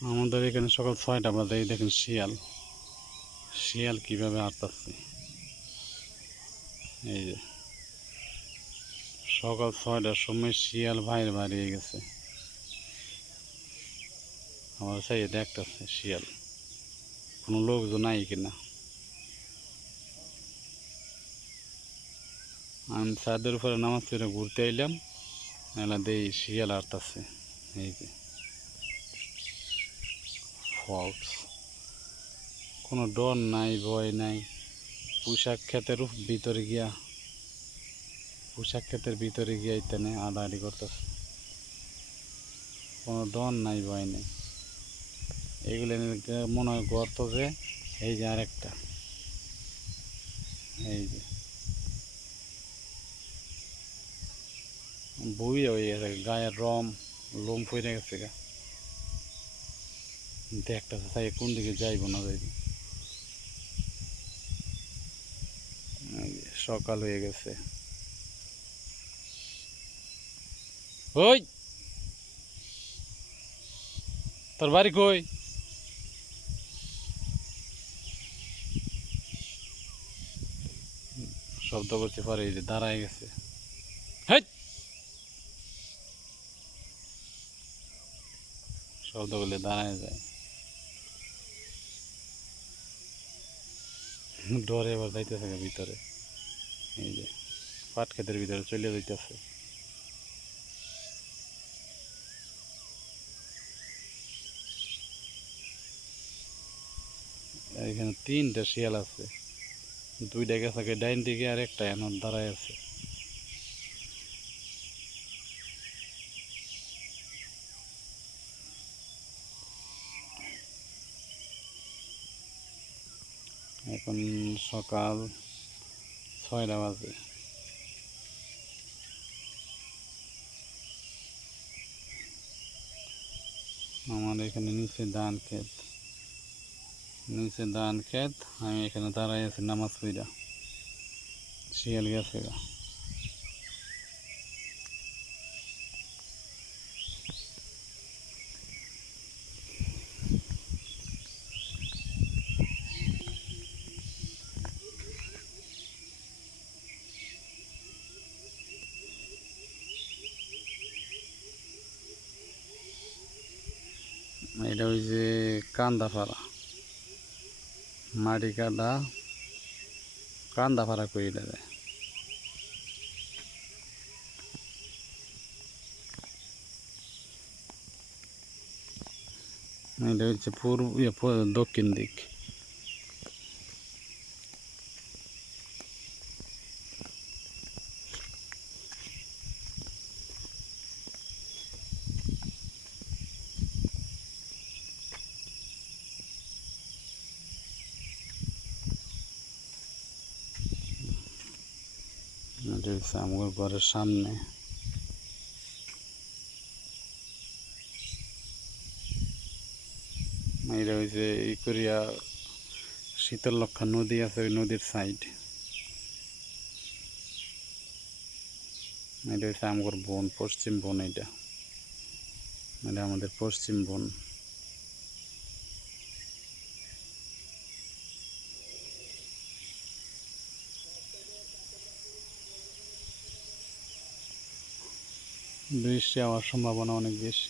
আমাদের এখানে সকাল ছয়টা বাজে, এই দেখেন শিয়াল। শিয়াল কীভাবে আসতেছে এই যে। সকাল ছয়টার সময় শিয়াল বাইরে বাড়িয়ে গেছে। আমার সেই দেখতেছে শিয়াল। কোনো লোকজন নাই কিনা। আমি ছাদের উপরে নামাজ ঘুরতে এলাম এলা দেই শিয়াল আটতাছে এই যে। ফক্স কোনো ডর নাই, ভয় নাই। পোশাক ক্ষেতের ভিতরে গিয়া, পোশাক ক্ষেতের ভিতরে গিয়া ইত্যানে আড়াআড়ি করতেছে। কোনো ডর নাই, ভয় নেই। এগুলো মনে হয় গর্ত যে, এই যে আরেকটা। এই যে। বই হয়ে গেছে, গায়ের রম লোম ফইরে গেছে গা। দেখতেছে তাই কোন দিকে যাইব না যাইব? সকাল হয়ে গেছে। ওই! তোর বাড়ি কই? শব্দ করতে পারে যে দাঁড়ায় গেছে। শব্দ করলে দাঁড়ায় যায়। ডরে আবার যাইতেছে থাকে ভিতরে। এই যে, পাট খেতের ভিতরে চলে যাইতেছে। এখানে তিনটা শিয়াল আছে। দুইটা গেছে ডাইন দিকে আর একটা এখন দাঁড়ায় আছে। এখন সকাল ছয়টা বাজে। আমার এখানে নিচে ধান ক্ষেত নিচে ধান ক্ষেত আমি এখানে দাঁড়াই আছি নামাজ পইরা শিয়াল গেছে গা। এটা ওই যে কান্দাপাড়া। মাটি কাটা কান্দাপাড়া কই এটা এটা হচ্ছে পূর্ব ইয়ে দক্ষিণ দিক। এটা আমার ঘরের সামনে। এটা হচ্ছে এই করিয়া শীতলক্ষা নদী আছে ওই নদীর সাইড এটা হচ্ছে আমার বন, পশ্চিম বন এটা এটা আমাদের পশ্চিম বন। বৃষ্টি হওয়ার সম্ভাবনা অনেক বেশি।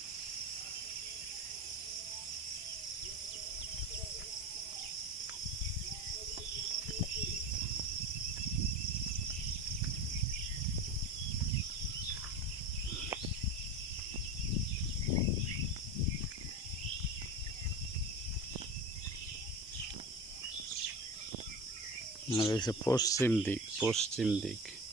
পশ্চিম দিক পশ্চিম দিক।